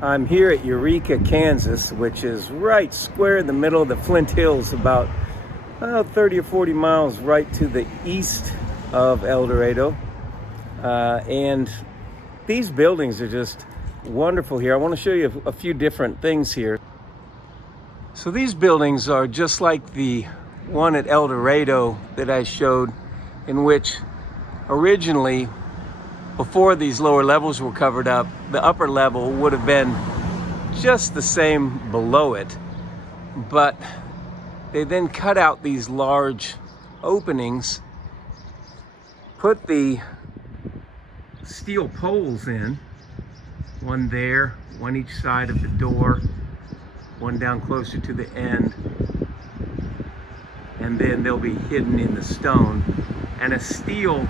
I'm here at Eureka, Kansas, which is right square in the middle of the Flint Hills, about 30 or 40 miles right to the east of El Dorado. And these buildings are just wonderful here. I want to show you a few different things here. So these buildings are just like the one at El Dorado that I showed, in which originally, before these lower levels were covered up, the upper level would have been just the same below it. But they then cut out these large openings, put the steel poles in, one there, one each side of the door, one down closer to the end, and then they'll be hidden in the stone, and a steel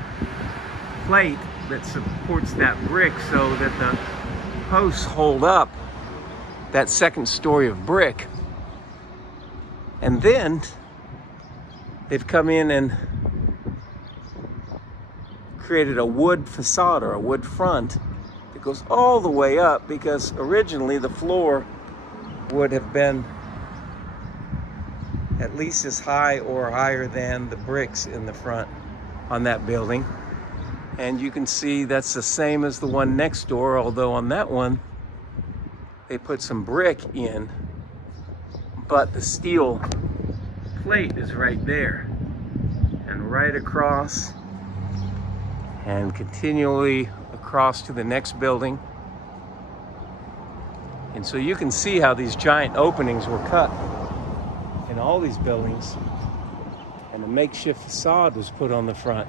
plate that supports that brick so that the posts hold up that second story of brick. And then they've come in and created a wood facade or a wood front that goes all the way up, because originally the floor would have been at least as high or higher than the bricks in the front on that building. And you can see that's the same as the one next door, although on that one they put some brick in, but the steel plate is right there and right across and continually across to the next building. And so you can see how these giant openings were cut in all these buildings, and a makeshift facade was put on the front.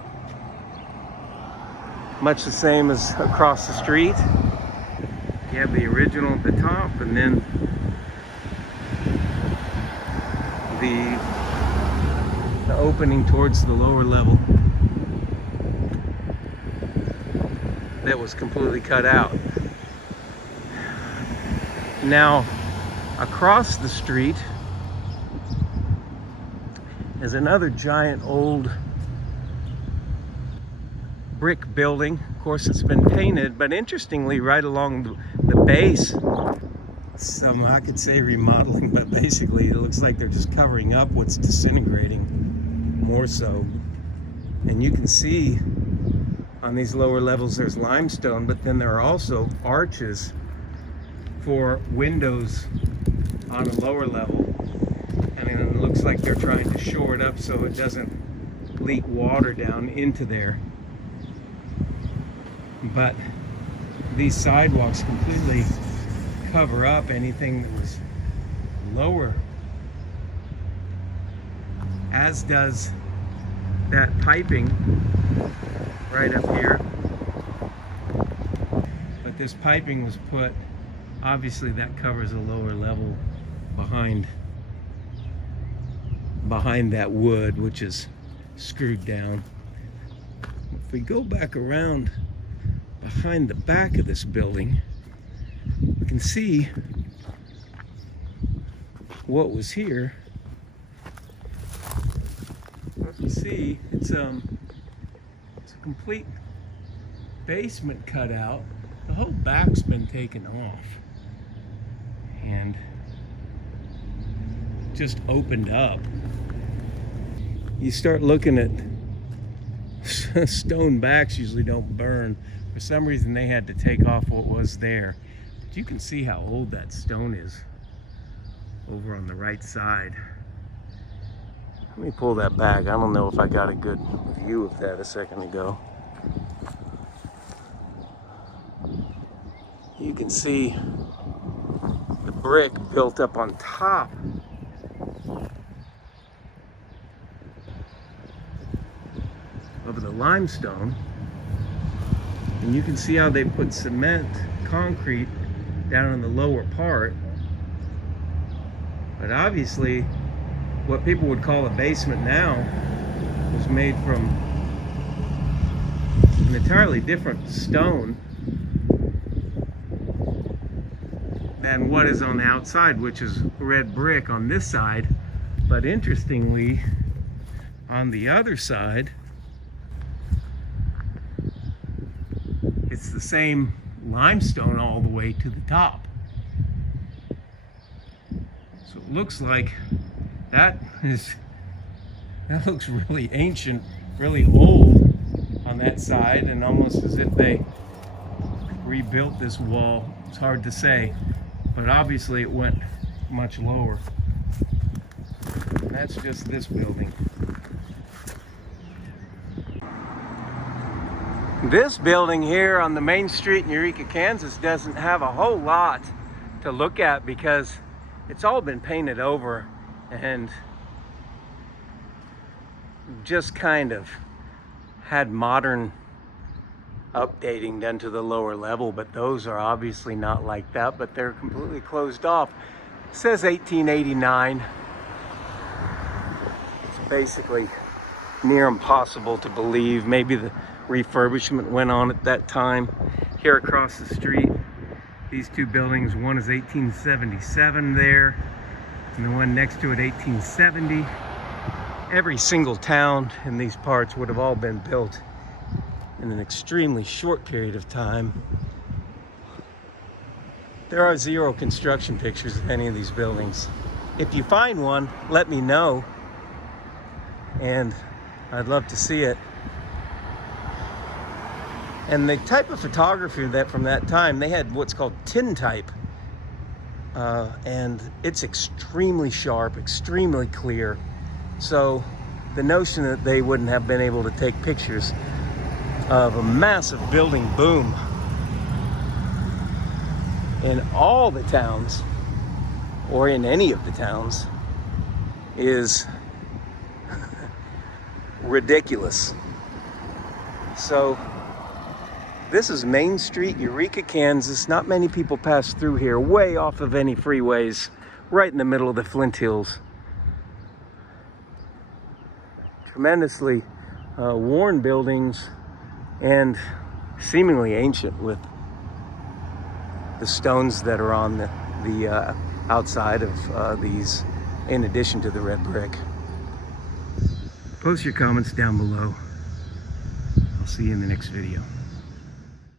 Much the same as across the street. You have the original at the top, and then the opening towards the lower level that was completely cut out. Now, across the street is another giant old brick building. Of course, it's been painted, but interestingly, right along the base, some, I could say remodeling, but basically it looks like they're just covering up what's disintegrating more so. And you can see on these lower levels there's limestone, but then there are also arches for windows on a lower level. And then it looks like they're trying to shore it up so it doesn't leak water down into there. But these sidewalks completely cover up anything that was lower, as does that piping right up here. But this piping was put, obviously that covers a lower level behind that wood, which is screwed down. If we go back around behind the back of this building, we can see what was here. You see, it's a complete basement cut out. The whole back's been taken off and just opened up. You start looking at stone backs, usually don't burn. For some reason they had to take off what was there. But you can see how old that stone is over on the right side. Let me pull that back. I don't know if I got a good view of that a second ago. You can see the brick built up on top of the limestone. And you can see how they put cement, concrete down in the lower part. But obviously, what people would call a basement now was made from an entirely different stone than what is on the outside, which is red brick on this side. But interestingly, on the other side, it's the same limestone all the way to the top. So it looks like that looks really ancient, really old on that side, and almost as if they rebuilt this wall. It's hard to say, but obviously it went much lower. That's just this building. This building here on the main street in Eureka, Kansas doesn't have a whole lot to look at because it's all been painted over and just kind of had modern updating done to the lower level, but those are obviously not like that, but they're completely closed off. It says 1889. It's basically near impossible to believe. Maybe the refurbishment went on at that time. Here across the street, these two buildings, one is 1877 there, and the one next to it 1870. Every single town in these parts would have all been built in an extremely short period of time. There are zero construction pictures of any of these buildings. If you find one, let me know, and I'd love to see it. And the type of photography that from that time, they had what's called tintype, and it's extremely sharp, extremely clear. So the notion that they wouldn't have been able to take pictures of a massive building boom in all the towns, or in any of the towns, is ridiculous. So this is Main Street, Eureka, Kansas. Not many people pass through here, way off of any freeways, right in the middle of the Flint Hills. Tremendously worn buildings and seemingly ancient, with the stones that are on the outside of these, in addition to the red brick. Post your comments down below. I'll see you in the next video.